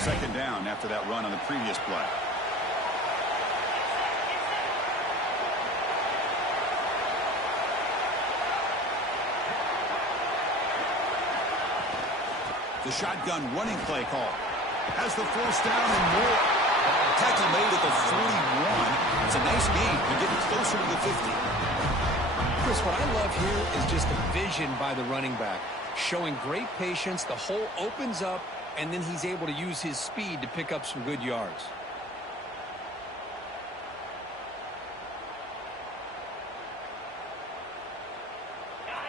Second down after that run on the previous play. The shotgun running play call. Has the first down and more. Tackle made at the 41. It's a nice gain. They're getting closer to the 50. Chris, what I love here is just the vision by the running back. Showing great patience. The hole opens up, and then he's able to use his speed to pick up some good yards.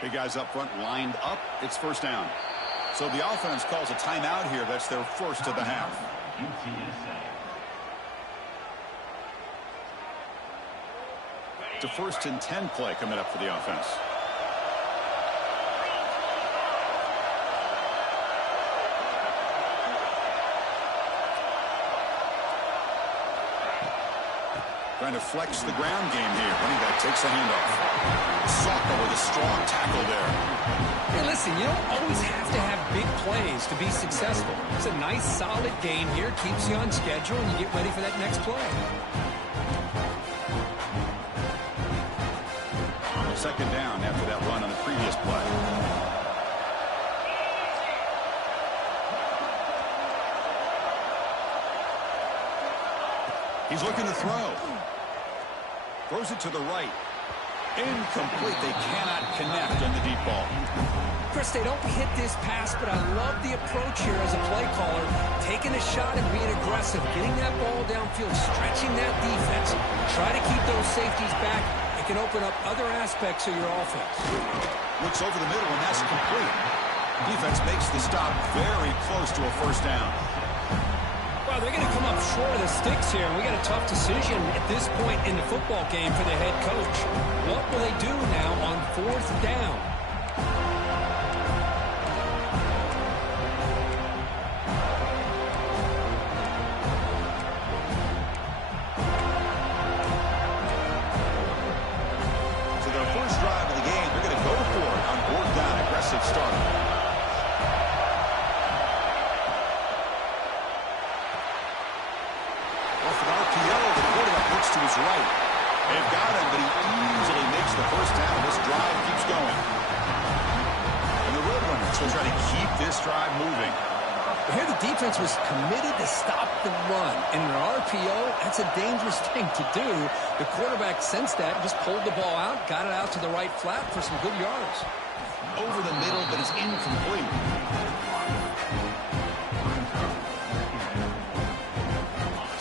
Big guys up front lined up. It's first down. So the offense calls a timeout here. That's their first of the half. It's a 1st and 10 play coming up for the offense. Trying to flex the ground game here. Running back takes a handoff. Soccer with a strong tackle there. Hey, listen, you don't always have to have big plays to be successful. It's a nice, solid gain here. Keeps you on schedule, and you get ready for that next play. Second down after that run on the previous play. He's looking to throw. Throws it to the right. Incomplete. They cannot connect on the deep ball. Chris, they don't hit this pass, but I love the approach here as a play caller. Taking a shot and being aggressive. Getting that ball downfield. Stretching that defense. Try to keep those safeties back. It can open up other aspects of your offense. Looks over the middle, and that's complete. Defense makes the stop very close to a first down. Well, they're going to come up short of the sticks here, and we got a tough decision at this point in the football game for the head coach. What will they do now on 4th down? So their first drive of the game, they're going to go for it on 4th down. Aggressive start. To his right. They've got him, but he easily makes the first down. This drive keeps going. And the Roadrunners will try to keep this drive moving. Here the defense was committed to stop the run. And in an RPO, that's a dangerous thing to do. The quarterback sensed that, just pulled the ball out, got it out to the right flat for some good yards. Over the middle, but it's incomplete.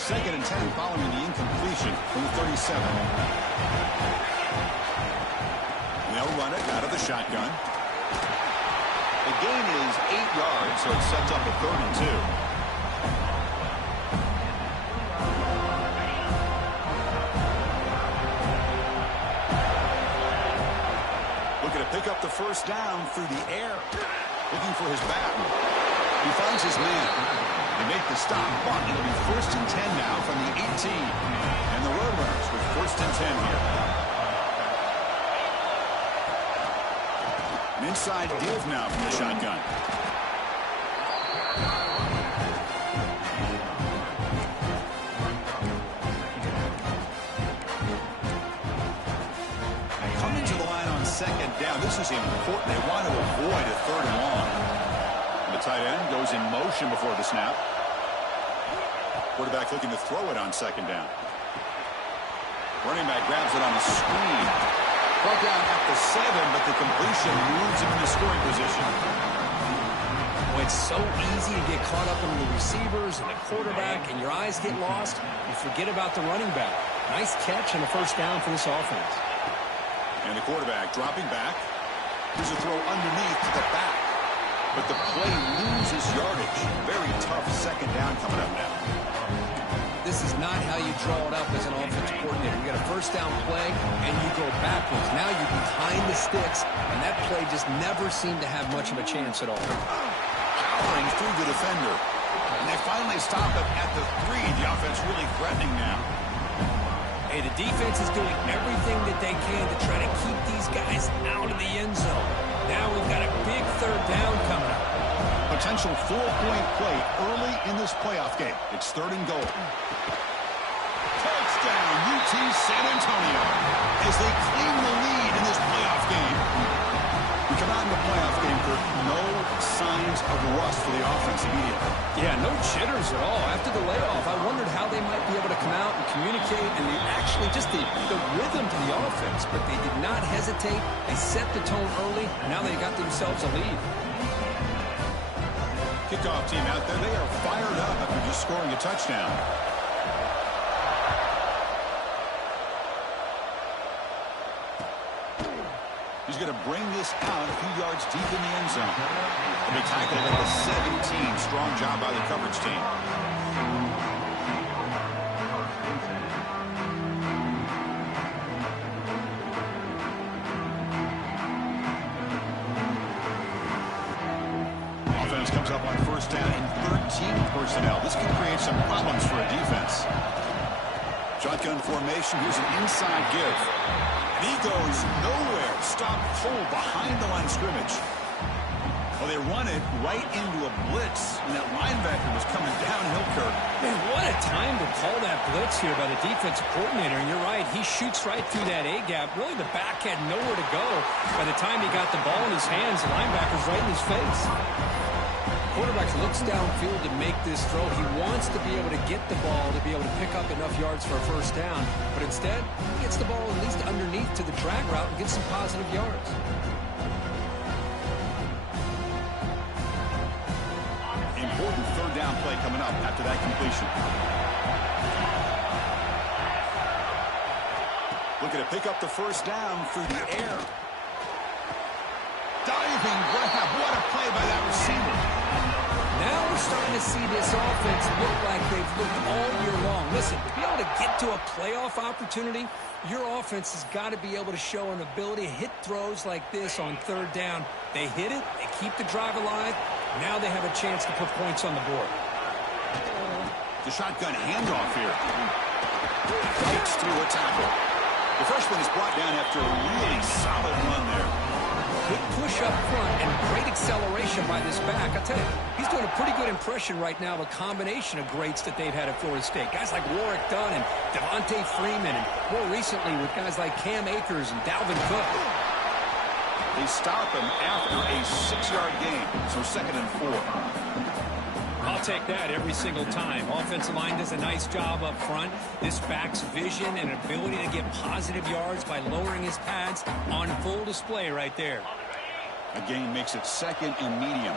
Second and 10 following the incompletion from the 37. They'll run it out of the shotgun. The gain is 8 yards, so it sets up a 3rd and 2. Looking to pick up the first down through the air. Looking for his back. He finds his man. They make the stop, but it'll be 1st and 10 now from the 18. And the Roadrunners with 1st and 10 here. An inside give now from the shotgun. Coming to the line on 2nd down. This is important. They want to avoid a 3rd and long. The tight end goes in motion before the snap. Quarterback looking to throw it on 2nd down. Running back grabs it on the screen. Brought down at the 7, but the completion moves him into scoring position. Well, it's so easy to get caught up in the receivers and the quarterback, and your eyes get lost. You forget about the running back. Nice catch and a first down for this offense. And the quarterback dropping back. Here's a throw underneath to the back. But the play loses yardage. Very tough 2nd down coming up now. This is not how you draw it up as an offensive coordinator. You got a first down play, and you go backwards. Now you're behind the sticks, and that play just never seemed to have much of a chance at all. Powering through the defender. And they finally stop it at the 3. The offense really threatening now. Hey, the defense is doing everything that they can to try to keep these guys out of the end zone. Now we've got a big 3rd down coming up. Potential 4-point play early in this playoff game. It's 3rd and goal. Touchdown, UT San Antonio, as they claim the lead in this playoff game. We come out in the playoff game for no signs of rust for the offense immediately. Yeah, no jitters at all. After the layoff, I wondered how they might be able to come out and communicate, and they actually just the rhythm to the offense. But they did not hesitate. They set the tone early. Now they got themselves a lead. Kickoff team out there. They are fired up after just scoring a touchdown. He's going to bring this out a few yards deep in the end zone. And they tackle it at the 17. Strong job by the coverage team. Offense comes up on 1st down and 13 personnel. This can create some problems for a defense. Shotgun formation. Here's an inside give. And he goes nowhere. Stopped cold behind the line of scrimmage. Well, they run it right into a blitz, and that linebacker was coming downhill, Kirk. Man, what a time to call that blitz here by the defensive coordinator. And you're right, he shoots right through that A-gap. Really, the back had nowhere to go. By the time he got the ball in his hands, the linebacker's right in his face. Quarterback looks downfield to make this throw. He wants to be able to get the ball to be able to pick up enough yards for a 1st down. But instead, he gets the ball at least underneath to the drag route and gets some positive yards. Important 3rd down play coming up after that completion. Looking to pick up the 1st down through the air. Diving grab. What a play by that receiver. Now we're starting to see this offense look like they've looked all year long. Listen, to be able to get to a playoff opportunity, your offense has got to be able to show an ability to hit throws like this on 3rd down. They hit it, they keep the drive alive. Now they have a chance to put points on the board. The shotgun handoff here. Fights through a tackle. The freshman is brought down after a really solid run there. Good push up front and great acceleration by this back. I tell you, he's doing a pretty good impression right now of a combination of greats that they've had at Florida State. Guys like Warwick Dunn and Devontae Freeman, and more recently with guys like Cam Akers and Dalvin Cook. They stop him after a 6-yard gain, so 2nd and 4. I'll take that every single time. Offensive line does a nice job up front. This back's vision and ability to get positive yards by lowering his pads on full display right there. A gain makes it 2nd and medium.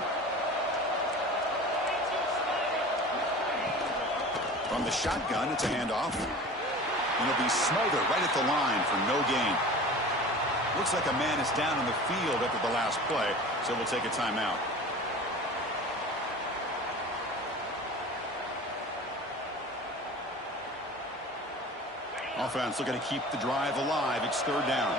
From the shotgun, it's a handoff. And it'll be smothered right at the line for no gain. Looks like a man is down on the field after the last play, so we'll take a timeout. Offense looking to keep the drive alive. It's 3rd down.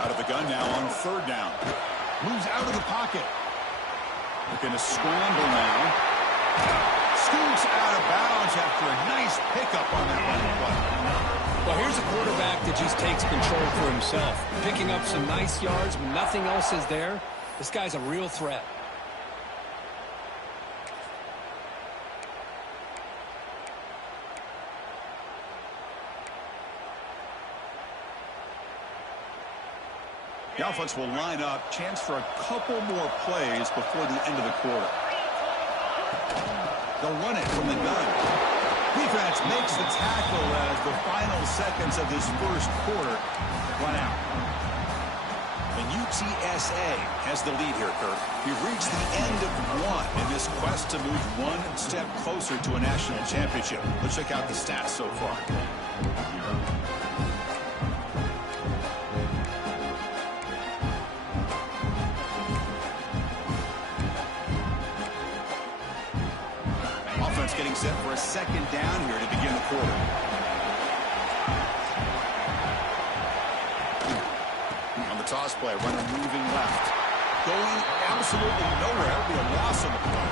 Out of the gun now on 3rd down. Moves out of the pocket. Looking to scramble now. Scoots out of bounds after a nice pickup on that running play. Well, here's a quarterback that just takes control for himself. Picking up some nice yards when nothing else is there. This guy's a real threat. The offense will line up. Chance for a couple more plays before the end of the quarter. They'll run it from the gun. Defense makes the tackle as the final seconds of this 1st quarter run out. And UTSA has the lead here, Kirk. We've reached the end of 1 in this quest to move 1 step closer to a national championship. Let's check out the stats so far. Offense getting set for a 2nd down here to begin the quarter. On the toss play, runner moving left. Going absolutely nowhere. It'll be a loss on the play.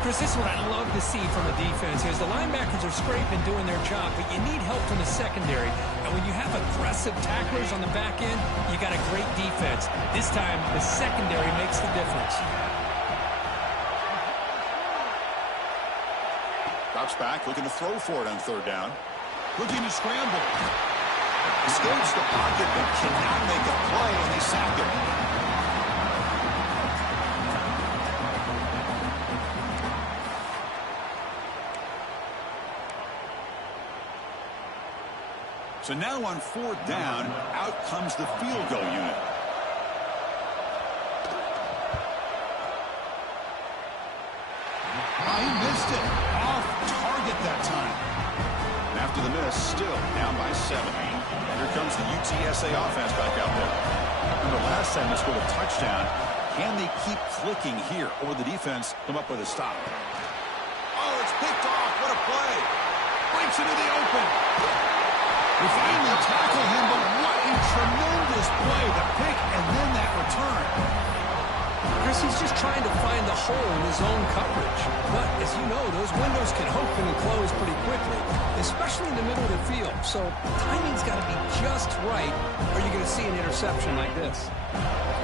Chris, this is what I love to see from a defense. Is the linebackers are scraping, doing their job, but you need help from the secondary. And when you have aggressive tacklers on the back end, you got a great defense. This time, the secondary makes the difference. Drops back, looking to throw for it on third down. Looking to scramble. Escapes the pocket, but cannot make a play, and they sack him. So now on fourth down, out comes the field goal unit. Oh, he missed it. Off target that time. And after the miss, still down by 7. Here comes the UTSA offense back out there. Remember last time they scored a touchdown. Can they keep clicking here, or will the defense come up with a stop? Oh, it's picked off. What a play. Breaks into the open. We finally tackle him, but what a tremendous play. The pick and then that return. Chris, he's just trying to find the hole in his own coverage. But, as you know, those windows can open and close pretty quickly, especially in the middle of the field. So, timing's got to be just right, or you're going to see an interception like this.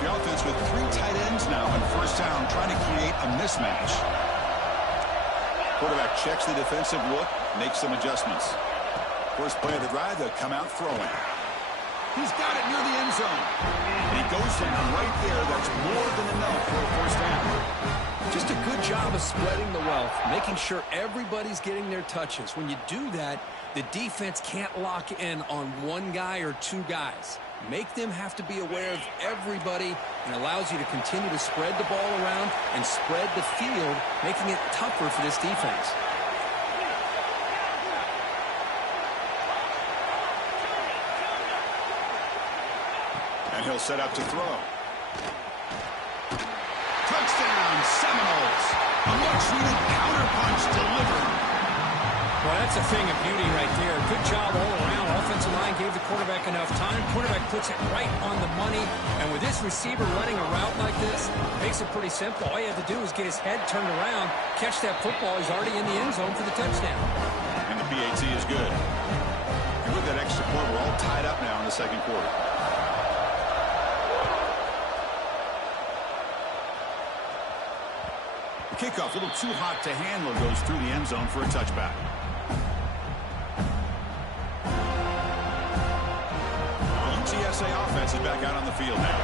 The offense with 3 tight ends now on first down, trying to create a mismatch. Quarterback checks the defensive look, makes some adjustments. First play of the drive, they'll come out throwing. He's got it near the end zone. And he goes in right there. That's more than enough for a first down. Just a good job of spreading the wealth, making sure everybody's getting their touches. When you do that, the defense can't lock in on one guy or 2 guys. Make them have to be aware of everybody, and allows you to continue to spread the ball around and spread the field, making it tougher for this defense. And he'll set up to throw. Touchdown, Seminoles. A much-needed counterpunch delivered. Well, that's a thing of beauty right there. Good job all around. Offensive line gave the quarterback enough time. Quarterback puts it right on the money. And with this receiver running a route like this, makes it pretty simple. All you have to do is get his head turned around, catch that football. He's already in the end zone for the touchdown. And the PAT is good. And with that extra point, we're all tied up now in the second quarter. Kickoff, a little too hot to handle, goes through the end zone for a touchback. The UTSA offense is back out on the field now.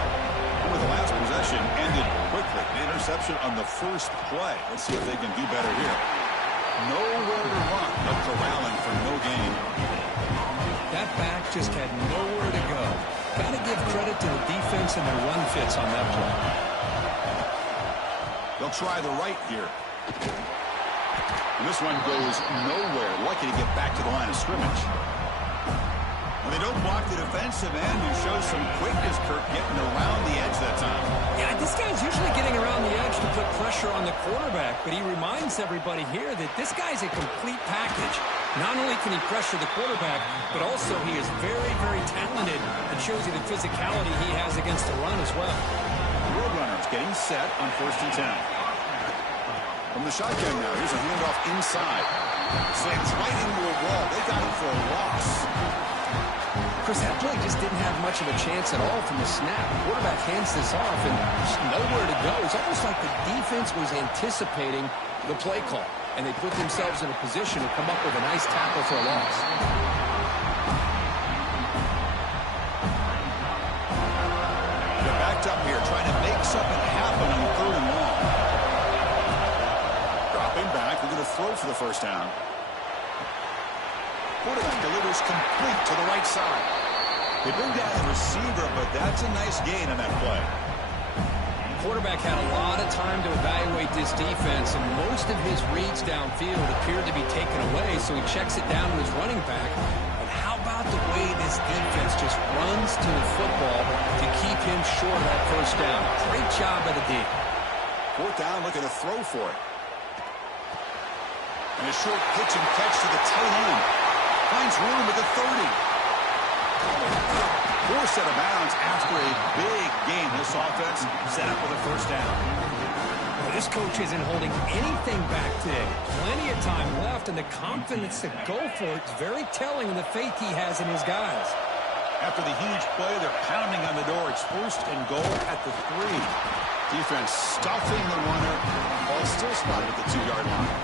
Over the last possession ended quickly. An interception on the first play. Let's see if they can do better here. Nowhere to run, but corralling for no gain. That back just had nowhere to go. Got to give credit to the defense and the run fits on that play. They'll try the right here. And this one goes nowhere. Lucky to get back to the line of scrimmage. When they don't block the defensive end, who shows some quickness, Kirk, getting around the edge that time. Yeah, this guy's usually getting around the edge to put pressure on the quarterback, but he reminds everybody here that this guy's a complete package. Not only can he pressure the quarterback, but also he is very, very talented and shows you the physicality he has against the run as well. Roadrunners getting set on 1st and 10. From the shotgun now, here's a handoff inside. Slams right into a wall. They got it for a loss. Chris, that play just didn't have much of a chance at all from the snap. Quarterback hands this off and there's nowhere to go. It's almost like the defense was anticipating the play call, and they put themselves in a position to come up with a nice tackle for a loss. Up here, trying to make something happen on 3rd and long. Dropping back, we're going to throw for the first down. Quarterback delivers complete to the right side. They bring down the receiver, but that's a nice gain on that play. Quarterback had a lot of time to evaluate this defense, and most of his reads downfield appeared to be taken away, so he checks it down to his running back. How about the way this defense just runs to the football to keep him short of that first down? Great job by the D. 4th down, looking to throw for it. And a short pitch and catch to the tight end. Finds room at the 30. Forced out of bounds after a big game. This offense set up with a first down. Well, This coach isn't holding anything back today. Plenty of time left, and the confidence to go for it is very telling in the faith he has in his guys. After the huge play, they're pounding on the door. It's 1st and goal at the 3. Defense stuffing the runner. Ball still spotted at the 2-yard line.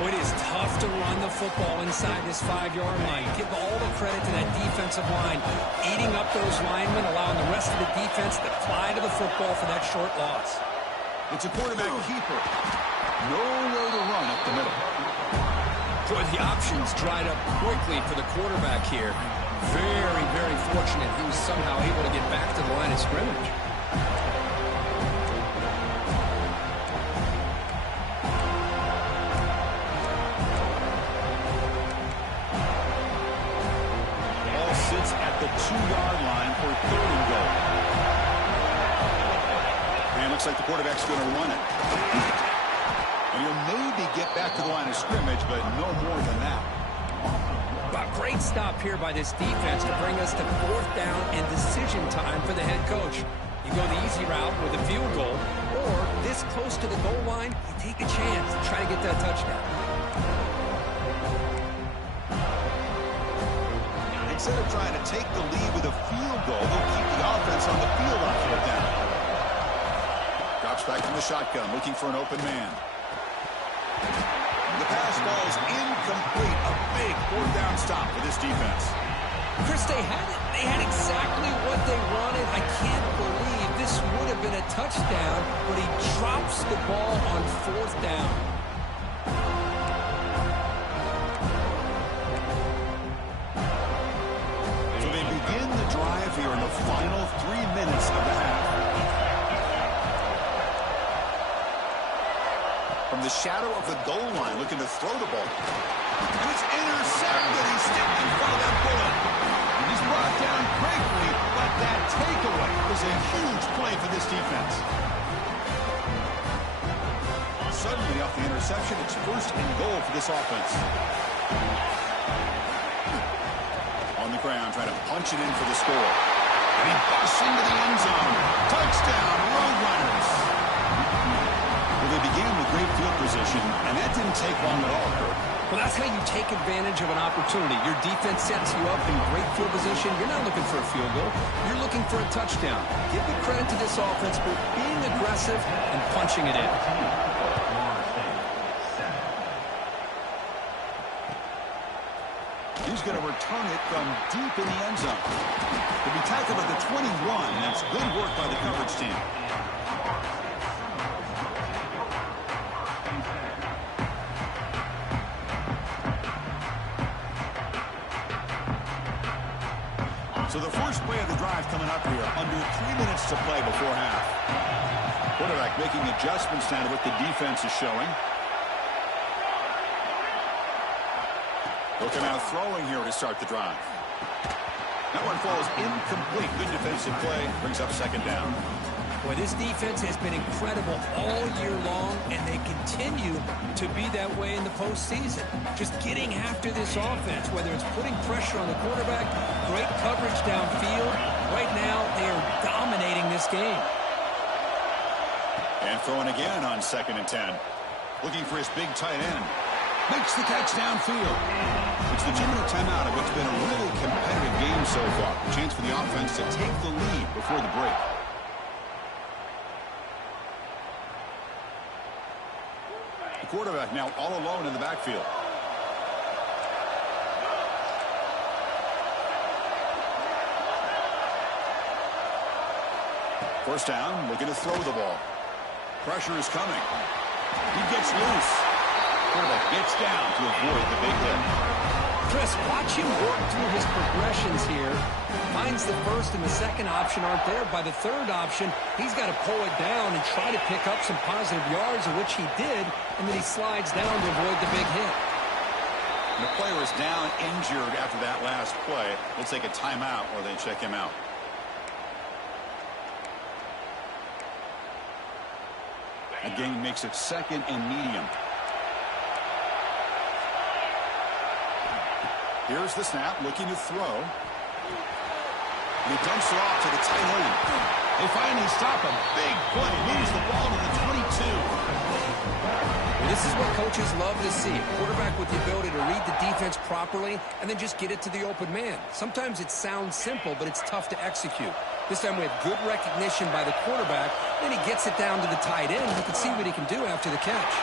Well, it is tough to run the football inside this 5-yard line. Give all the credit to that defensive line, eating up those linemen, allowing the rest of the defense to fly to the football for that short loss. It's a quarterback keeper. Nowhere to run up the middle. Boy, the options dried up quickly for the quarterback here. Very, very fortunate he was somehow able to get back to the line of scrimmage. Ball sits at the 2-yard line for 3rd and goal. And looks like the quarterback's going to run it. And he'll maybe get back to the line of scrimmage, but no more than that. A great stop here by this defense to bring us to 4th down and decision time for the head coach. You go the easy route with a field goal, or this close to the goal line, you take a chance to try to get that touchdown. Instead of trying to take the lead with a field goal, they'll keep the offense on the field on 4th down. Drops back from the shotgun, looking for an open man. The pass ball is incomplete. A big 4th down stop for this defense. Chris, they had exactly what they wanted. I can't believe this would have been a touchdown, but he drops the ball on 4th down. So they begin the drive here in the final 3 minutes of the half. From the shadow of the goal line, looking to throw the ball. And it's intercepted. He's stepped in front of that bullet. And he's brought down quickly, but that takeaway was a huge play for this defense. Suddenly, off the interception, it's 1st and goal for this offense. On the ground, trying to punch it in for the score. And he busts into the end zone. Touchdown, Roadrunners. Well, they began with great field position, and that didn't take long at all, Kurt. Well, that's how you take advantage of an opportunity. Your defense sets you up in great field position. You're not looking for a field goal. You're looking for a touchdown. Give the credit to this offense for being aggressive and punching it in. He's going to return it from deep in the end zone. He'll be tackled at the 21. That's good work by the coverage team. So the first play of the drive coming up here, under 3 minutes to play before half. Quarterback making adjustments now to what the defense is showing. They'll come out throwing here to start the drive. That one falls incomplete. Good defensive play. Brings up 2nd down. Boy, this defense has been incredible all year long, and they continue to be that way in the postseason. Just getting after this offense, whether it's putting pressure on the quarterback, great coverage downfield. Right now, they are dominating this game. And throwing again on 2nd and 10. Looking for his big tight end. Makes the catch downfield. It's the 2-minute timeout of what's been a really competitive game so far. A chance for the offense to take the lead before the break. The quarterback now all alone in the backfield. First down, looking to throw the ball. Pressure is coming. He gets loose. Quarterback gets down to avoid the big hit. Chris, watch him work through his progressions here. Finds the first and the second option aren't there. By the third option, he's got to pull it down and try to pick up some positive yards, of which he did, and then he slides down to avoid the big hit. The player is down injured after that last play. We'll take a timeout or they check him out. Again, makes it 2nd and medium. Here's the snap, looking to throw. And he dumps it off to the tight end. They finally stop a big play. Moves the ball to the 22. Well, this is what coaches love to see. A quarterback with the ability to read the defense properly and then just get it to the open man. Sometimes it sounds simple, but it's tough to execute. This time we have good recognition by the quarterback. Then he gets it down to the tight end. You can see what he can do after the catch.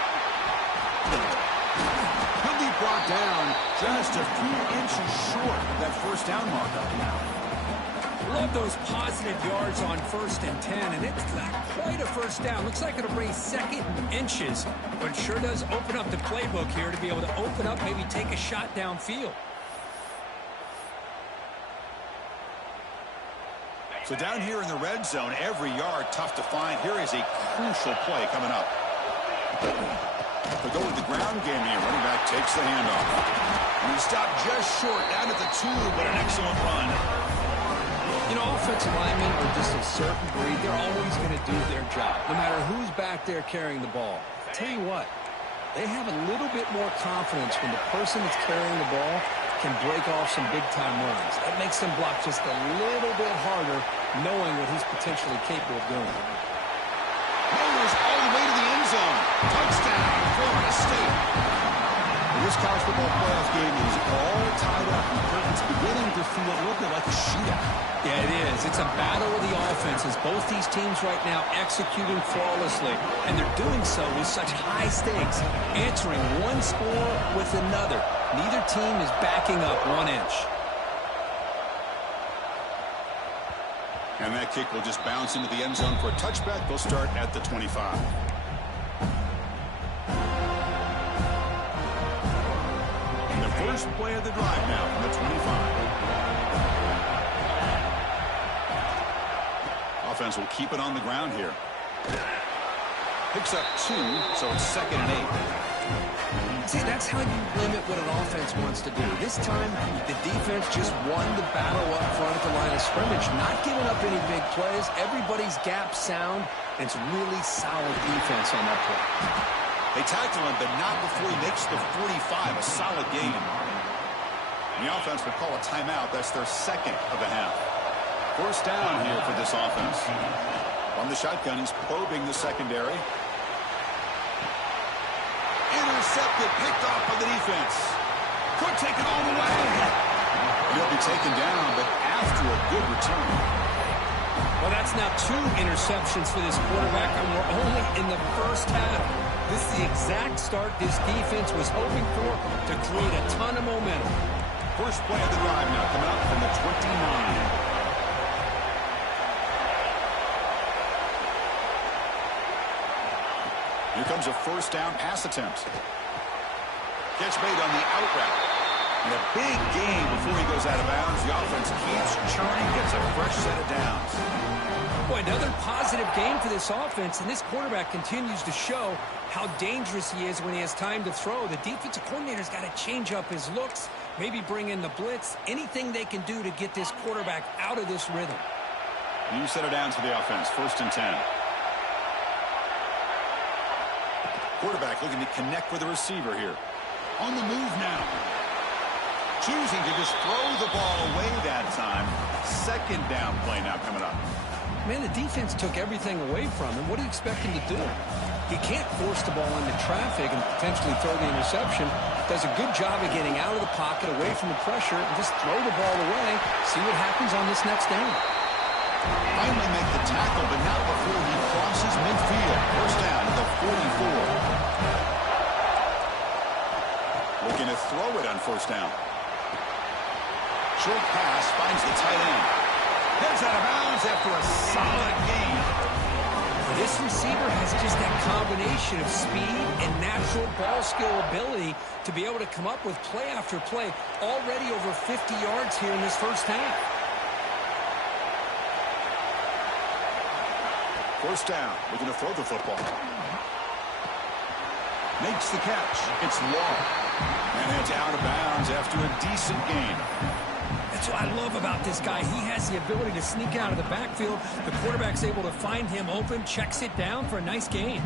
He'll be brought down just a few inches short of that first down marker. Love those positive yards on 1st and 10, and it's not quite a first down. Looks like it'll bring second inches, but it sure does open up the playbook here to be able to open up, maybe take a shot downfield. So down here in the red zone, every yard tough to find. Here is a crucial play coming up. They'll go with the ground game here. Running back takes the handoff. And he stopped just short, down at the 2, but an excellent run. You know, offensive linemen are just a certain breed. They're always going to do their job, no matter who's back there carrying the ball. I'll tell you what, they have a little bit more confidence when the person that's carrying the ball can break off some big-time runs. That makes them block just a little bit harder, knowing what he's potentially capable of doing. Motors all the way to the end zone. Touchdown, Florida State. This college football playoff game is all tied up. The curtain's beginning to feel a little bit like a shootout. Yeah, it is. It's a battle of the offenses. Both these teams right now executing flawlessly, and they're doing so with such high stakes, answering one score with another. Neither team is backing up 1 inch. And that kick will just bounce into the end zone for a touchback. They'll start at the 25. And the first play of the drive now from the 25. Offense will keep it on the ground here. Picks up 2, so it's 2nd and 8. See, that's how you limit what an offense wants to do. This time, the defense just won the battle up front at the line of scrimmage, not giving up any big plays. Everybody's gap sound, and it's really solid defense on that play. They tackle him, but not before he makes the 45, a solid gain. And the offense will call a timeout. That's their 2nd of the half. First down here for this offense. On the shotgun, he's probing the secondary. Intercepted, picked off by the defense. Could take it all the way. He'll be taken down, but after a good return. Well, that's now 2 interceptions for this quarterback, and we're only in the first half. This is the exact start this defense was hoping for to create a ton of momentum. First play of the drive now coming up from the 29. Here comes a first down pass attempt. Catch made on the out route. And a big gain before he goes out of bounds. The offense keeps churning, gets a fresh set of downs. Boy, another positive game for this offense, and this quarterback continues to show how dangerous he is when he has time to throw. The defensive coordinator's got to change up his looks, maybe bring in the blitz, anything they can do to get this quarterback out of this rhythm. New set of downs for the offense, 1st and 10. Quarterback looking to connect with the receiver here. On the move now. Choosing to just throw the ball away that time. 2nd down play now coming up. Man, the defense took everything away from him. What do you expect him to do? He can't force the ball into traffic and potentially throw the interception. Does a good job of getting out of the pocket, away from the pressure, and just throw the ball away. See what happens on this next down. Finally make the tackle, but not before he crosses midfield. First down to the 44. Looking to throw it on first down. Short pass finds the tight end. Heads out of bounds after a solid gain. This receiver has just that combination of speed and natural ball skill ability to be able to come up with play after play. Already over 50 yards here in this first half. First down, looking to throw the football. Makes the catch. It's long. And it's out of bounds after a decent gain. That's what I love about this guy. He has the ability to sneak out of the backfield. The quarterback's able to find him open, checks it down for a nice gain.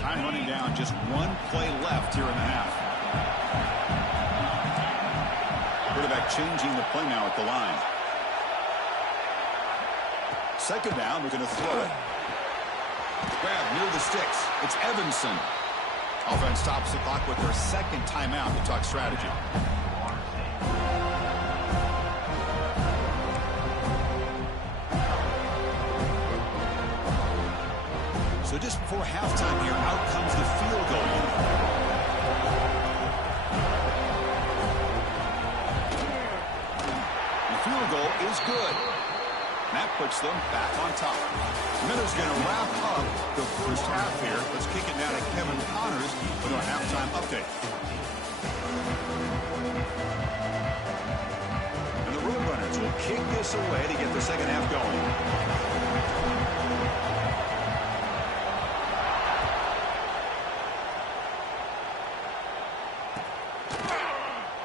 Time running down, just 1 play left here in the half. Quarterback changing the play now at the line. Second down, we're going to throw it. Grab near the sticks. It's Evanson. Offense stops the clock with their second timeout to talk strategy. So just before halftime here, out comes the field goal unit. The field goal is good. That puts them back on top. Miller's going to wrap up the first half here. Let's kick it now to Kevin Connors with our halftime update. And the Roadrunners will kick this away to get the second half going.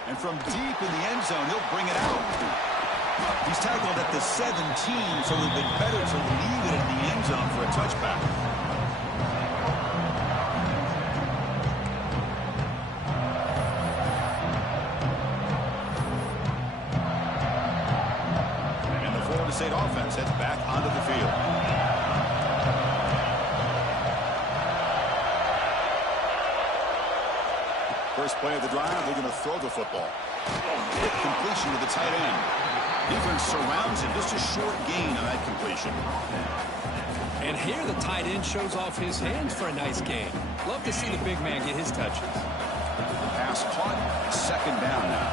And from deep in the end zone, he'll bring it out. He's tackled at the 17, so it would have been better to leave it in the end zone for a touchback. And the Florida State offense heads back onto the field. First play of the drive, they're going to throw the football. Completion to the tight end. Defense surrounds him. Just a short gain on that completion. And here the tight end shows off his hands for a nice gain. Love to see the big man get his touches. Pass caught. Second down now.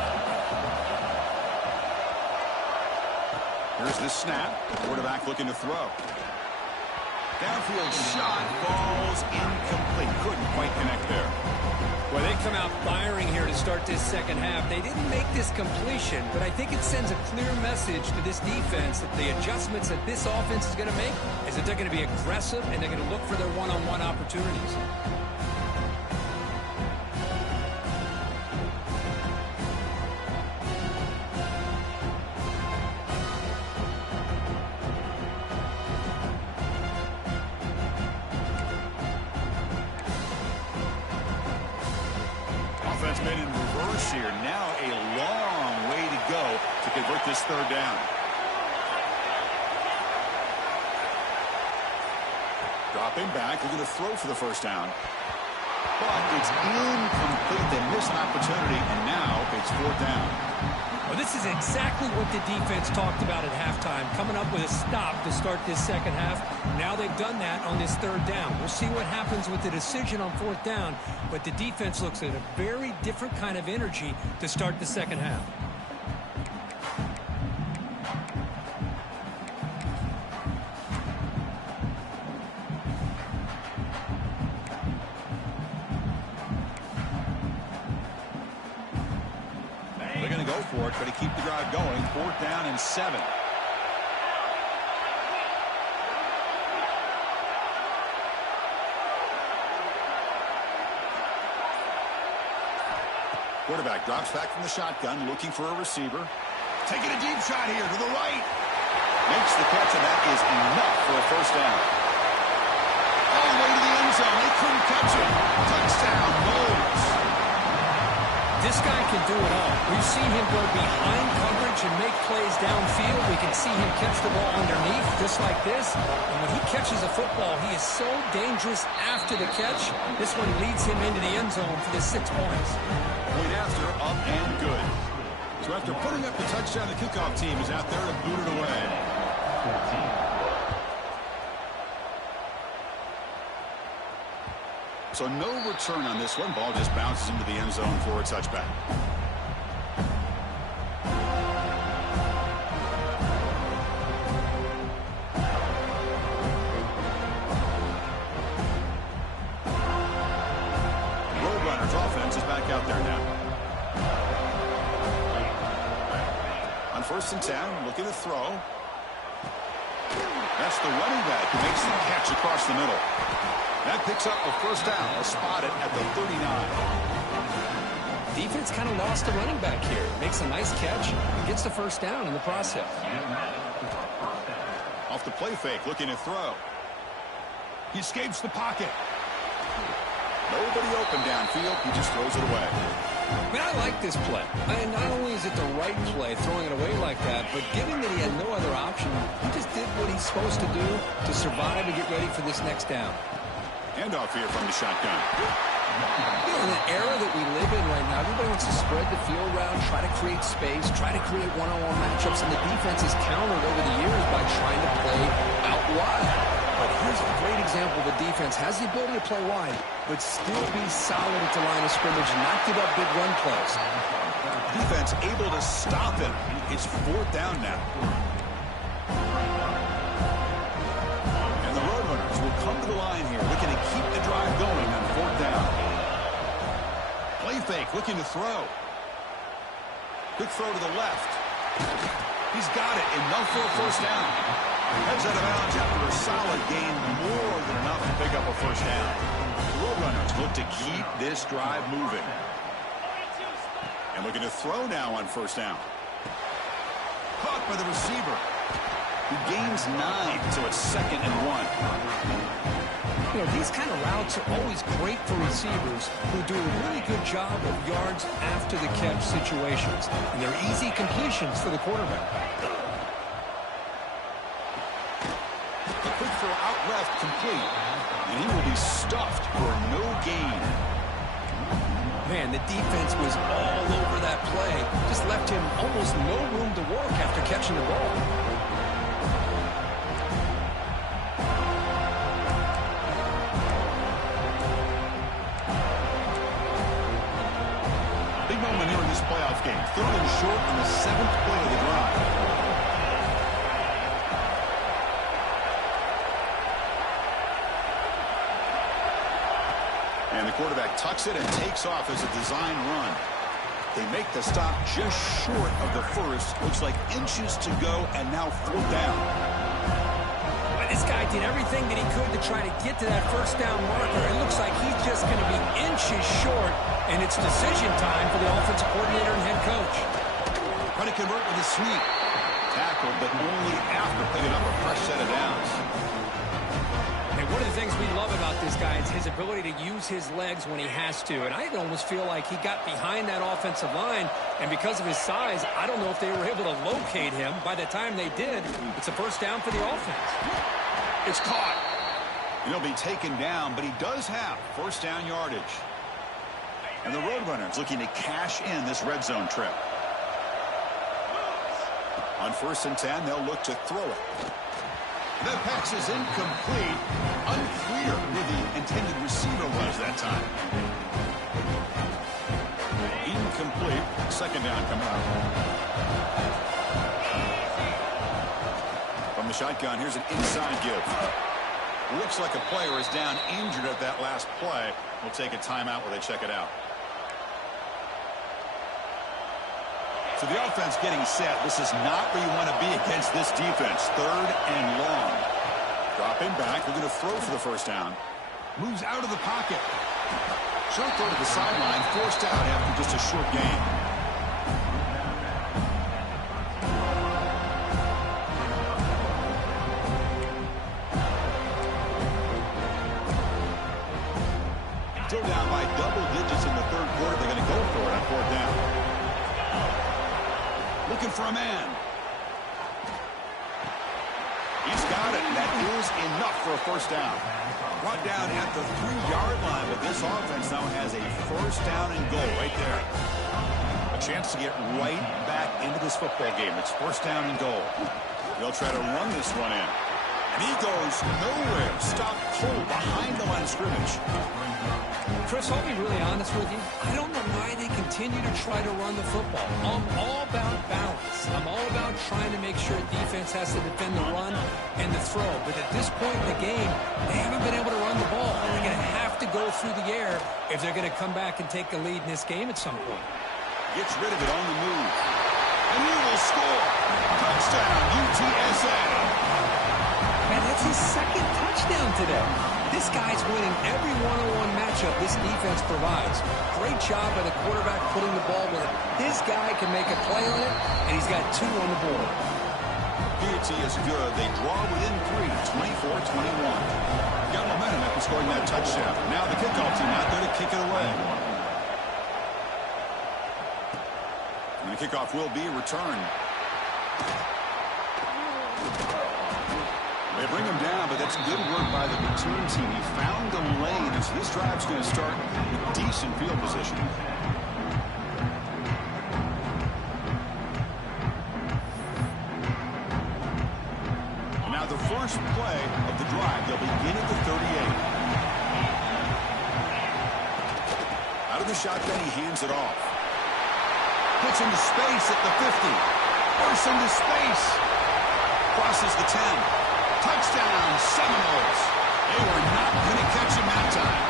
Here's the snap. Quarterback looking to throw. Downfield shot. Falls incomplete. Couldn't quite connect there. Well, they come out firing here to start this second half. They didn't make this completion, but I think it sends a clear message to this defense that the adjustments that this offense is going to make is that they're going to be aggressive and they're going to look for their one-on-one opportunities. Made in reverse here. Now a long way to go to convert this third down. Dropping back, looking to throw for the first down. But it's incomplete. They missed an opportunity, and now it's fourth down. Well, this is exactly what the defense talked about at halftime, coming up with a stop to start this second half. Now they've done that on this third down. We'll see what happens with the decision on fourth down, but the defense looks at a very different kind of energy to start the second half. They're going to go for it, but to keep the drive going, fourth down and 7. Quarterback drops back from the shotgun, looking for a receiver. Taking a deep shot here to the right. Makes the catch, and that is enough for a first down. All the way to the end zone. They couldn't catch it. Touchdown, Moles. This guy can do it all. We've seen him go behind coverage and make plays downfield. We can see him catch the ball underneath, just like this. And when he catches a football, he is so dangerous after the catch. This one leads him into the end zone for the 6 points. Point after, up and good. So after putting up the touchdown, the kickoff team is out there to boot it away. So no return on this one. Ball just bounces into the end zone for a touchback. Roadrunners offense is back out there now. On 1st and 10, looking to throw. That's the running back who makes the catch across the middle. That picks up a first down. They'll spot it at the 39. Defense kind of lost the running back here. Makes a nice catch and gets the first down in the process. Off the play fake, looking to throw. He escapes the pocket. Nobody open downfield. He just throws it away. I mean, I like this play. And not only is it the right play, throwing it away like that, but given that he had no other option, he just did what he's supposed to do to survive and get ready for this next down. Handoff here from the shotgun. You know, in the era that we live in right now, everybody wants to spread the field around, try to create space, try to create one-on-one matchups, and the defense is countered over the years by trying to play out wide. But here's a great example. The defense has the ability to play wide, but still be solid at the line of scrimmage and not give up big run plays. Defense able to stop him. It's 4th down now. And the Roadrunners will come to the line here, looking to keep the drive going on 4th down. Play fake, looking to throw. Quick throw to the left. He's got it. Enough for a 1st down. Heads out of bounds after a solid gain, more than enough to pick up a 1st down. The Roadrunners look to keep this drive moving. And looking to throw now on 1st down. Caught by the receiver, who gains 9, so it's 2nd and 1. You know, these kind of routes are always great for receivers who do a really good job of yards after the catch situations. And they're easy completions for the quarterback. A quick throw out left, complete. And he will be stuffed for no gain. Man, the defense was all over that play. Just left him almost no room to work after catching the ball. Big moment here in this playoff game. 3rd and short on the 7th play of the drive. And the quarterback tucks it and takes off as a design run. They make the stop just short of the 1st. Looks like inches to go, and now 4th down. Well, this guy did everything that he could to try to get to that 1st down marker. It looks like he's just going to be inches short, and it's decision time for the offensive coordinator and head coach. Trying to convert with a sweep. Tackled, but only after picking up a fresh set of downs. One of the things we love about this guy is his ability to use his legs when he has to. And I almost feel like he got behind that offensive line, and because of his size, I don't know if they were able to locate him. By the time they did, it's a 1st down for the offense. It's caught. And he'll be taken down, but he does have 1st down yardage. And the Roadrunners looking to cash in this red zone trip. On 1st and 10, they'll look to throw it. That pass is incomplete. Unclear who the intended receiver was that time. Incomplete. 2nd down coming up. From the shotgun, here's an inside give. Looks like a player is down injured at that last play. We'll take a timeout while they check it out. So the offense getting set. This is not where you want to be against this defense. 3rd and long. Dropping back. We're going to throw for the 1st down. Moves out of the pocket. Short throw to the sideline. Forced out after just a short gain. Still down by double digits in the 3rd quarter. They're going to go for it on 4th down. Looking for a man. He's got it. That is enough for a 1st down. Brought down at the 3-yard line, but this offense now has a 1st down and goal right there. A chance to get right back into this football game. It's 1st down and goal. They'll try to run this one in. And he goes nowhere. Stopped cold behind the line of scrimmage. Chris, I'll be really honest with you. I don't know why they continue to try to run the football. I'm all about balance. I'm all about trying to make sure defense has to defend the run and the throw. But at this point in the game, they haven't been able to run the ball. They're going to have to go through the air if they're going to come back and take the lead in this game at some point. Gets rid of it on the move. And he will score. Touchdown, UTSA. Man, that's his 2nd touchdown today. This guy's winning every one-on-one matchup this defense provides. Great job by the quarterback putting the ball where his guy can make a play on it, and he's got 2 on the board. PAT is good. They draw within 3, 24-21. Got momentum after scoring that touchdown. Now the kickoff team out there to kick it away. The kickoff will be returned. They bring him down, but that's good work by the return team. He found the lane, and so this drive's going to start with decent field position. Now the first play of the drive, they'll begin at the 38. Out of the shotgun, he hands it off. Puts into space at the 50. Force into space. Crosses the 10. Touchdown, Seminoles. They were not going to catch him that time.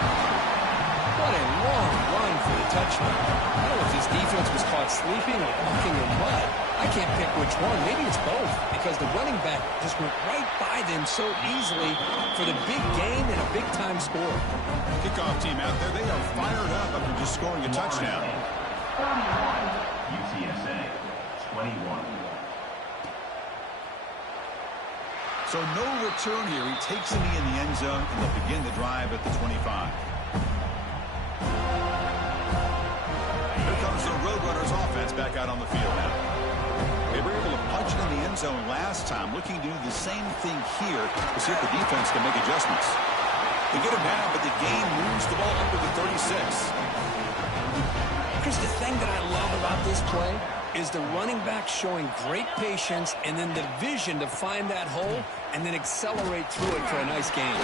What a long run for the touchdown. I don't know if his defense was caught sleeping or walking in mud. I can't pick which one. Maybe it's both, because the running back just went right by them so easily for the big gain and a big-time score. Kickoff team out there, they are fired up after just scoring a touchdown. UTSA, 21. So no return here. He takes a knee in the end zone, and they'll begin the drive at the 25. Here comes the Roadrunners offense back out on the field now. They were able to punch it in the end zone last time, looking to do the same thing here to see if the defense can make adjustments. They get him down, but the game moves the ball up to the 36. Chris, the thing that I love about this play is the running back showing great patience and then the vision to find that hole and then accelerate through it for a nice gain.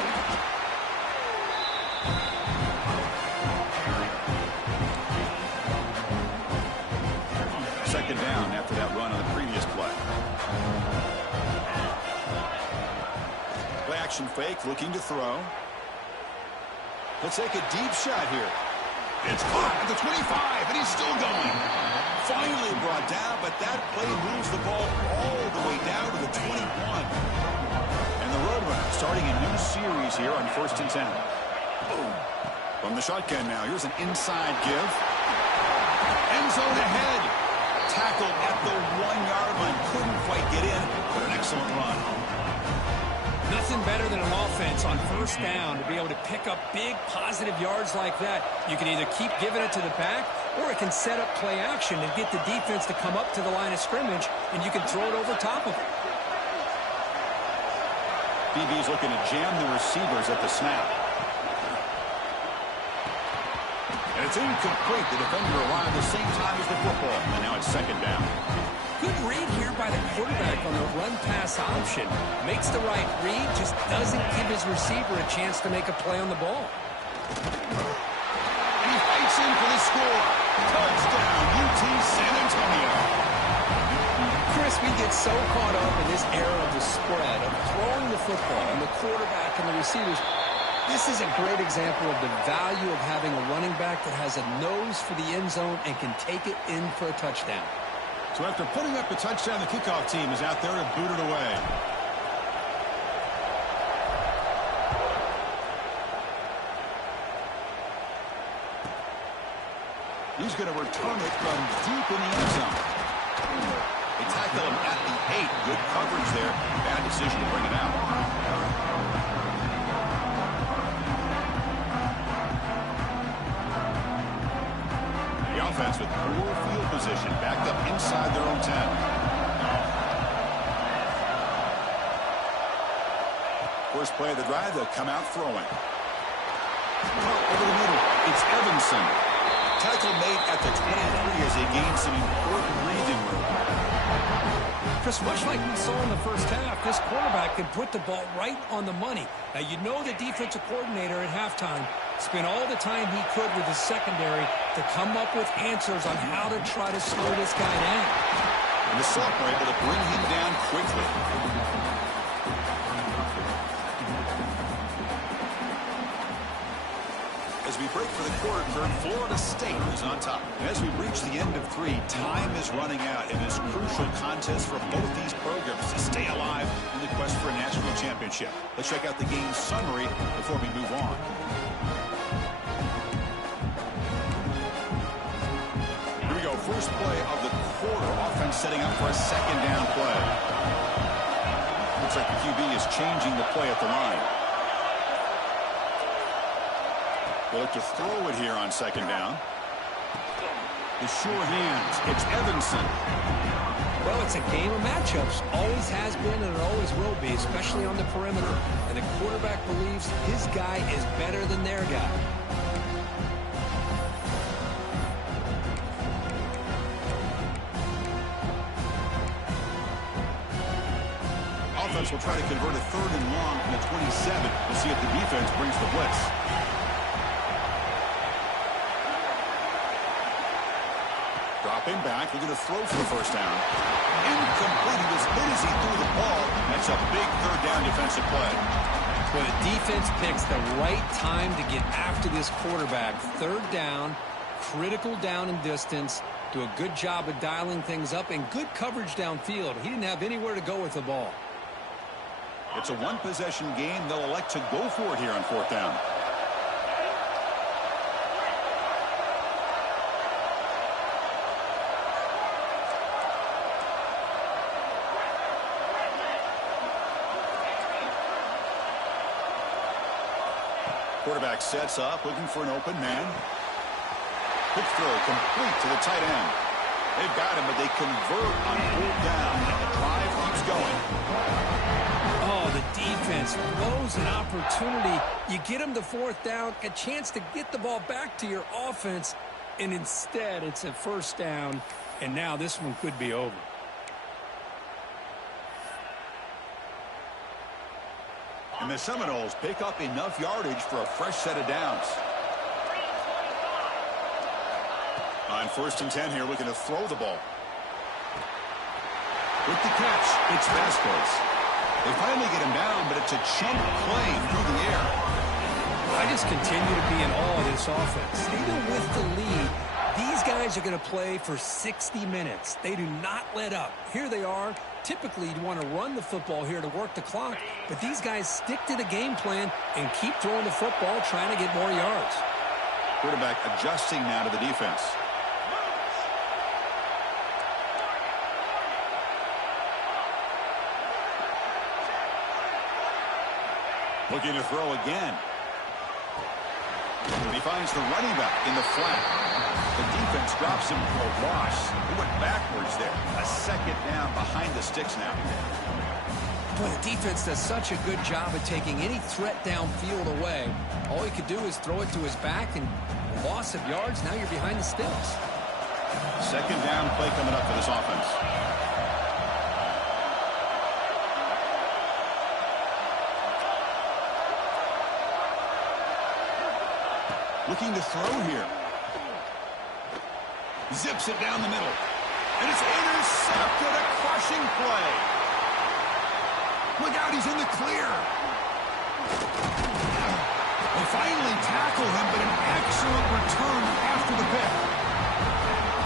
Second down after that run on the previous play. Play action fake, looking to throw. Let's take a deep shot here. It's caught at the 25, and he's still going. Finally brought down, but that play moves the ball all the way down to the 21. And the Roadrunners starting a new series here on 1st and 10. Boom. From the shotgun now, here's an inside give. End zone ahead. Tackled at the 1-yard line. Couldn't quite get in, but an excellent run. Nothing better than an offense on 1st down to be able to pick up big positive yards like that. You can either keep giving it to the back, or it can set up play action and get the defense to come up to the line of scrimmage, and you can throw it over top of it. DB's looking to jam the receivers at the snap. And it's incomplete. The defender arrived the same time as the football, and now it's 2nd down. Good read here by the quarterback on the run-pass option. Makes the right read, just doesn't give his receiver a chance to make a play on the ball. And he fights in for the score. Touchdown, UT San Antonio. Chris, we get so caught up in this era of the spread, of throwing the football, and the quarterback and the receivers. This is a great example of the value of having a running back that has a nose for the end zone and can take it in for a touchdown. So after putting up the touchdown, the kickoff team is out there to boot it away. He's going to return it from deep in the end zone. They tackle him at the 8. Good coverage there. Bad decision to bring it out. The offense with poor field position, backed up inside their own 10. First play of the drive, they'll come out throwing. Over the middle, it's Evanson. Tackle made at the 23 as they gain some important breathing room. Chris, much like we saw in the first half, this quarterback can put the ball right on the money. Now, you know the defensive coordinator at halftime spent all the time he could with his secondary to come up with answers on how to try to slow this guy down. And the Sock were able to bring him down quickly. As we break for the quarter, Florida State is on top. And as we reach the end of 3, time is running out in this crucial contest for both these programs to stay alive in the quest for a national championship. Let's check out the game summary before we move on. Here we go. First play of the quarter. Offense setting up for a 2nd down play. Looks like the QB is changing the play at the line. They look to throw it here on 2nd down. the sure hands. It's Evanson. Well, it's a game of matchups. Always has been and it always will be, especially on the perimeter. And the quarterback believes his guy is better than their guy. Offense will try to convert a 3rd and long from the 27. We'll see if the defense brings the blitz. Dropping back, looking to throw for the first down. Incomplete. He was hit as he threw the ball. That's a big 3rd down defensive play. Well, the defense picks the right time to get after this quarterback. 3rd down, critical down and distance. Do a good job of dialing things up and good coverage downfield. He didn't have anywhere to go with the ball. It's a one-possession game. They'll elect to go for it here on 4th down. Quarterback sets up, looking for an open man. Quick throw, complete to the tight end. They've got him, but they convert on 4th down, and the drive keeps going. Oh, the defense blows an opportunity. You get them to 4th down, a chance to get the ball back to your offense, and instead it's a 1st down, and now this one could be over. And the Seminoles pick up enough yardage for a fresh set of downs. On 1st and 10 here, looking to throw the ball. With the catch, it's Vasquez. They finally get him down, but it's a chunk play through the air. I just continue to be in awe of this offense. Even with the lead, these guys are going to play for 60 minutes. They do not let up. Here they are. Typically, you'd want to run the football here to work the clock, but these guys stick to the game plan and keep throwing the football, trying to get more yards. Quarterback adjusting now to the defense. Looking to throw again. And he finds the running back in the flat. The defense drops him for a loss. He went backwards there. A 2nd down behind the sticks now. Boy, the defense does such a good job of taking any threat downfield away. All he could do is throw it to his back, and loss of yards, now you're behind the sticks. 2nd down play coming up for this offense. Looking to throw here. Zips it down the middle. And it's intercepted. A crushing play. Look out, he's in the clear. They finally tackle him, but an excellent return after the pick.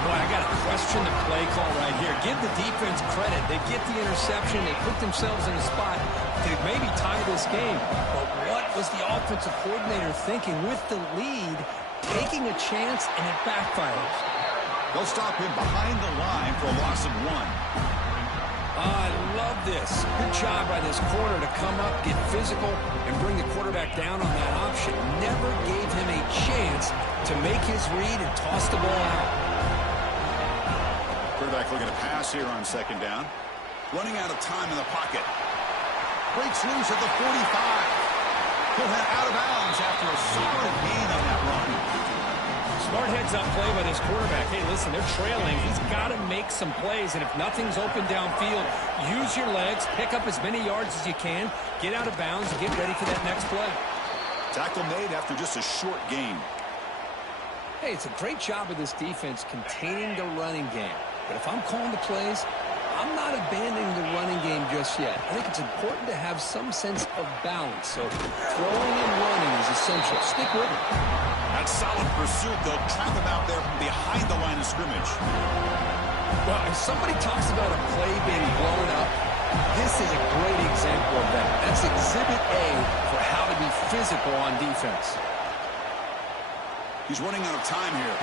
Boy, I got to question the play call right here. Give the defense credit. They get the interception. They put themselves in a spot to maybe tie this game. But what was the offensive coordinator thinking with the lead, taking a chance, and it backfires? They'll stop him behind the line for a loss of 1. I love this. Good job by this corner to come up, get physical, and bring the quarterback down on that option. Never gave him a chance to make his read and toss the ball out. Quarterback looking to pass here on 2nd down. Running out of time in the pocket. Breaks loose at the 45. He'll head out of bounds after a solid gain on that run. Smart heads-up play by this quarterback. Hey, listen, they're trailing. He's got to make some plays, and if nothing's open downfield, use your legs, pick up as many yards as you can, get out of bounds, and get ready for that next play. Tackle made after just a short gain. Hey, it's a great job of this defense containing the running game. But if I'm calling the plays, I'm not abandoning the running game just yet. I think it's important to have some sense of balance. So throwing and running is essential. Stick with it. That solid pursuit, they'll trap him out there from behind the line of scrimmage. Well, if somebody talks about a play being blown up, this is a great example of that. That's exhibit A for how to be physical on defense. He's running out of time here.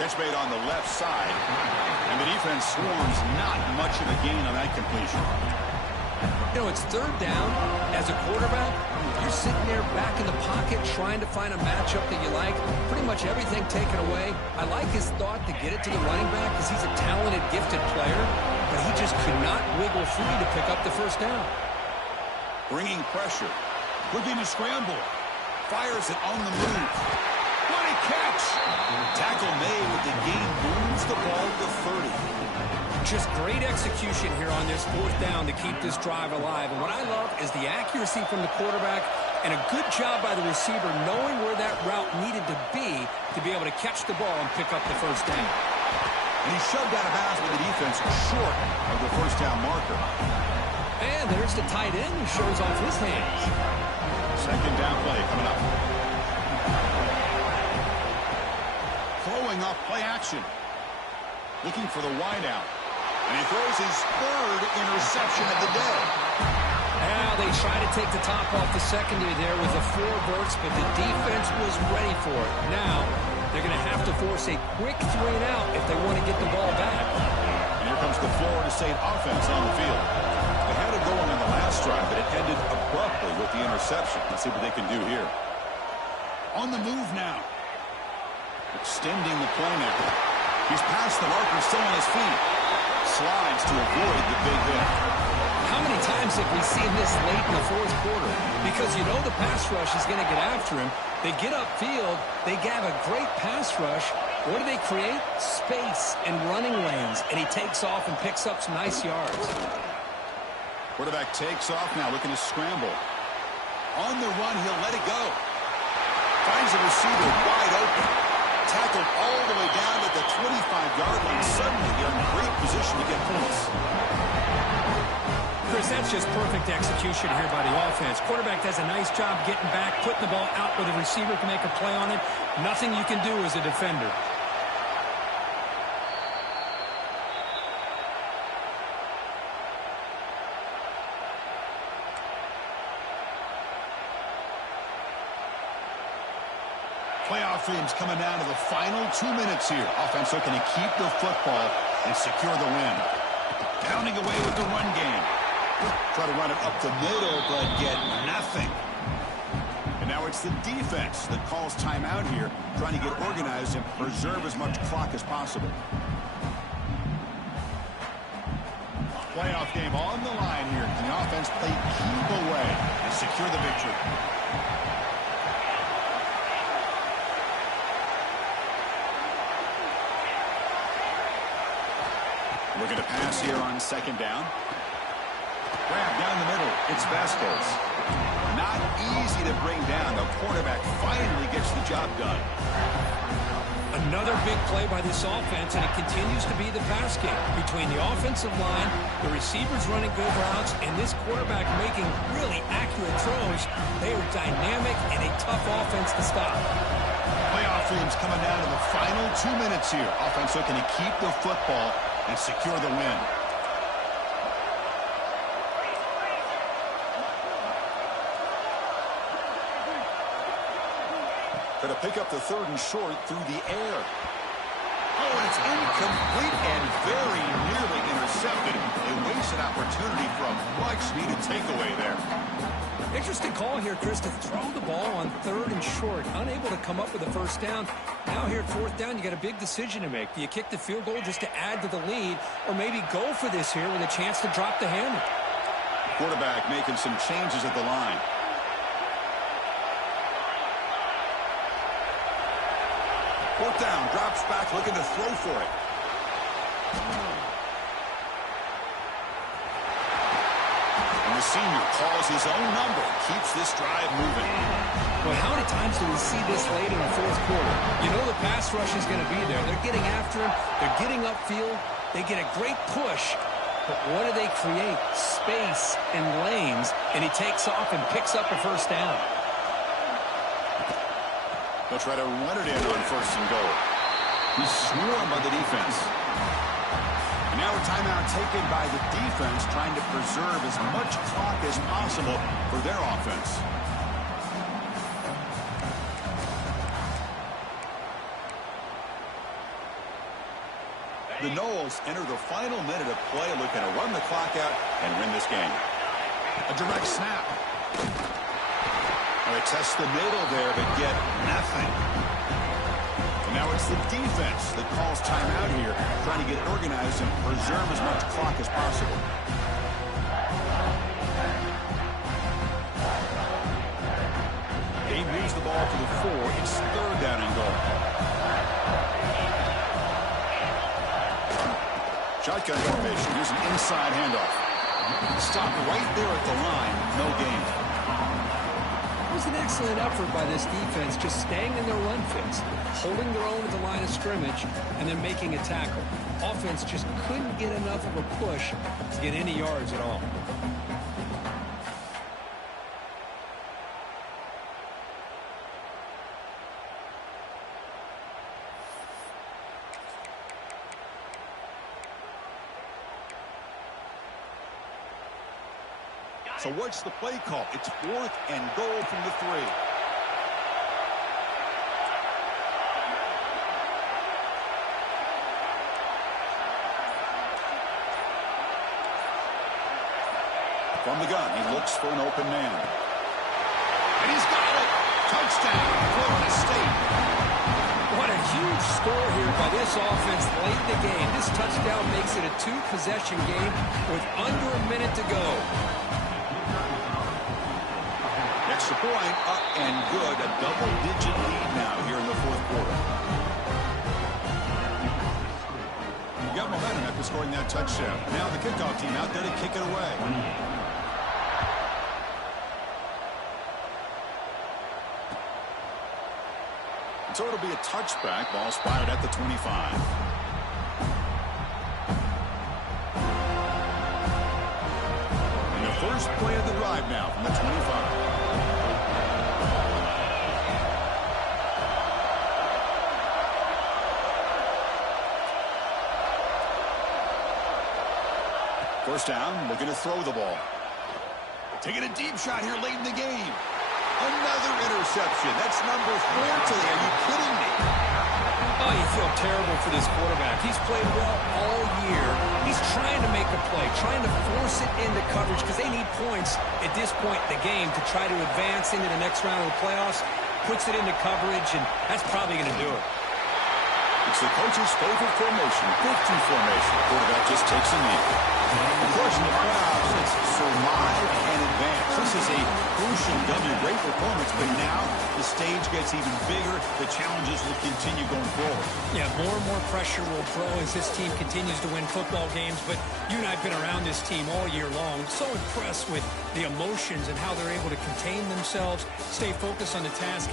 Catch made on the left side. And the defense swarms not much of a gain on that completion. You know, it's third down. As a quarterback, you're sitting there back in the pocket trying to find a matchup that you like. Pretty much everything taken away. I like his thought to get it to the running back because he's a talented, gifted player, but he just could not wiggle free to pick up the first down. Bringing pressure. Looking to scramble. Fires it on the move. What a catch! Tackle made with the gain, moves the ball to 30. Just great execution here on this fourth down to keep this drive alive. And what I love is the accuracy from the quarterback and a good job by the receiver knowing where that route needed to be able to catch the ball and pick up the first down. And he shoved out of bounds with the defense short of the first down marker. And there's the tight end who shows off his hands. Second down play coming up. Throwing off play action. Looking for the wideout. And he throws his third interception of the day. Now they try to take the top off the secondary there with the 4 verts, but the defense was ready for it. Now they're going to have to force a quick 3-and-out if they want to get the ball back. And here comes the Florida State offense on the field. They had it going on the last drive, but it ended abruptly with the interception. Let's see what they can do here. On the move now. Extending the play now. He's past the marker, still on his feet. Slides to avoid the big hit. How many times have we seen this late in the fourth quarter? Because you know the pass rush is going to get after him. They get upfield. They have a great pass rush. What do they create? Space and running lanes. And he takes off and picks up some nice yards. Quarterback takes off now, looking to scramble. On the run, he'll let it go. Finds a receiver wide open. Tackled all the way down to the 25-yard line. Suddenly, they're in great position to get points. Chris, that's just perfect execution here by the offense. Quarterback does a nice job getting back, putting the ball out where the receiver can make a play on it. Nothing you can do as a defender. Playoff games coming down to the final 2 minutes here. Offense looking to keep the football and secure the win. Pounding away with the run game. Try to run it up the middle, but get nothing. And now it's the defense that calls timeout here, trying to get organized and preserve as much clock as possible. Playoff game on the line here. Can the offense play keep away and secure the victory? Looking to pass here on second down. Grab down the middle. It's Vasquez. Not easy to bring down. The quarterback finally gets the job done. Another big play by this offense, and it continues to be the pass game. Between the offensive line, the receivers running good routes, and this quarterback making really accurate throws, they are dynamic and a tough offense to stop. Playoff games coming down to the final 2 minutes here. Offense looking to keep the football and secure the win. Going to pick up the third and short through the air. Oh, and it's incomplete and very nearly intercepted. A wasted opportunity for a much-needed takeaway there. Interesting call here, Chris, to throw the ball on third and short. Unable to come up with a first down. Now here at fourth down, you got a big decision to make. Do you kick the field goal just to add to the lead, or maybe go for this here with a chance to drop the hammer? Quarterback making some changes at the line. Fourth down, drops back, looking to throw for it. And the senior calls his own number, keeps this drive moving. Well, how many times do we see this late in the fourth quarter? You know the pass rush is going to be there. They're getting after him. They're getting upfield. They get a great push. But what do they create? Space and lanes. And he takes off and picks up a first down. They'll try to run it in on first and goal. He's swarmed by the defense. And now a timeout taken by the defense, trying to preserve as much clock as possible for their offense. The Noles enter the final minute of play, looking to run the clock out and win this game. A direct snap. They test the middle there, but get nothing. And now it's the defense that calls timeout here, trying to get organized and preserve as much clock as possible. They moves the ball to the 4. It's 3rd down and goal. Shotgun formation. Here's an inside handoff. Stopped right there at the line. No gain. It was an excellent effort by this defense, just staying in their run fits, holding their own at the line of scrimmage, and then making a tackle. Offense just couldn't get enough of a push to get any yards at all. So what's the play call? It's 4th and goal from the 3. From the gun, he looks for an open man. And he's got it! Touchdown, Florida State. What a huge score here by this offense late in the game. This touchdown makes it a 2-possession game with under a minute to go. Extra point, up and good. A double-digit lead now here in the 4th quarter. You got momentum after scoring that touchdown. Now the kickoff team out there to kick it away. So it'll be a touchback. Ball spotted at the 25. And the first play of the drive now from the 25. First down, looking to throw the ball. Taking a deep shot here late in the game. Another interception. That's number 4 today. Are you kidding me? Oh, you feel terrible for this quarterback. He's played well all year. He's trying to make a play, trying to force it into coverage because they need points at this point in the game to try to advance into the next round of the playoffs. Puts it into coverage, and that's probably going to do it. It's the coach's favorite formation, 50 formation. Quarterback just takes a knee. Of course, in the playoffs, it's survive and advance. This is a crucial W. Great performance, but now the stage gets even bigger. The challenges will continue going forward. Yeah, more and more pressure will grow as this team continues to win football games, but you and I have been around this team all year long. So impressed with the emotions and how they're able to contain themselves, stay focused on the task